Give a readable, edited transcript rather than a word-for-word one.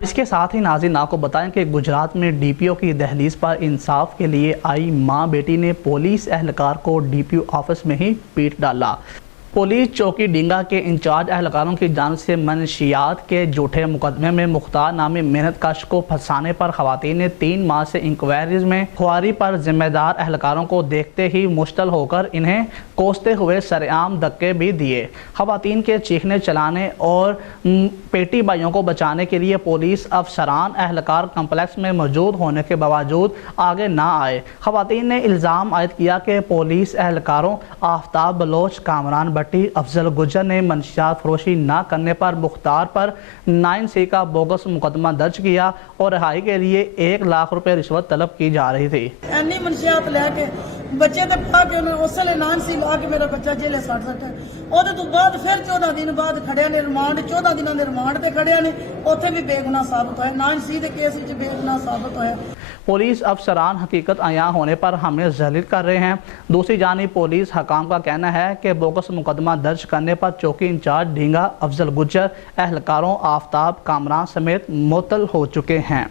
اس کے ساتھ ہی ناظرین آپ کو بتائیں کہ گجرات میں ڈی پی او کی دہلیز پر انصاف کے لیے آئی ماں بیٹی نے پولیس اہلکار کو ڈی پی او آفس میں ہی پیٹ ڈالا۔ پولیس چوکی ڈینگا کے انچارج اہلکاروں کی جانب سے منشیات کے جھوٹے مقدمے میں مختار نامی محنت کش کو پھنسانے پر خواتین نے 3 ماہ سے انکوائریز میں خواری پر ذمہ دار اہلکاروں کو دیکھتے ہی مشتعل ہو کر انہیں کوستے ہوئے سرعام دھکے بھی دیے۔ خواتین کے چیخنے چلانے اور پیٹی بھائیوں کو بچانے کے لیے پولیس افسران اہلکار کمپلیکس میں موجود ہونے کے باوجود آگے نہ آئے۔ خواتین نے الزام عائد کیا کہ پولیس اہلکاروں آفتاب بلوچ، کامران بٹی، افضل گجر نے منشیات فروشی نہ کرنے پر مختار پر 9C کا بوگس مقدمہ درج کیا اور رہائی کے لیے 1 لاکھ روپے رشوت طلب کی جا رہی تھی۔ اینی منشیات لے کے بچے تے پا کے اس لیے 9C لا کے میرا بچہ جیلے سٹ سکتا ہے۔ ਉਹਦੇ ਤੋਂ ਬਾਅਦ ਫਿਰ 14 ਦਿਨ ਬਾਅਦ ਖੜਿਆ ਨੇ ਰਿਮਾਂਡ 14 ਦਿਨਾਂ ਦੇ ਰਿਮਾਂਡ ਤੇ ਖੜਿਆ ਨੇ ਉੱਥੇ ਵੀ ਬੇਗੁਨਾਹ ਸਾਬਤ ਹੋਇਆ। 9C ਦੇ ਕੇਸ ਵਿੱਚ ਬੇਗੁਨਾਹ ਸਾਬਤ ਹੋਇਆ۔ پولیس افسران حقیقت عیاں ہونے پر ہمیں ذلیل کر رہے ہیں۔ دوسری جانب پولیس حکام کا کہنا ہے کہ بوگس مقدمہ درج کرنے پر چوکی انچارج ڈینگا، افضل گجر، اہلکاروں آفتاب، کامران سمیت معطل ہو چکے ہیں۔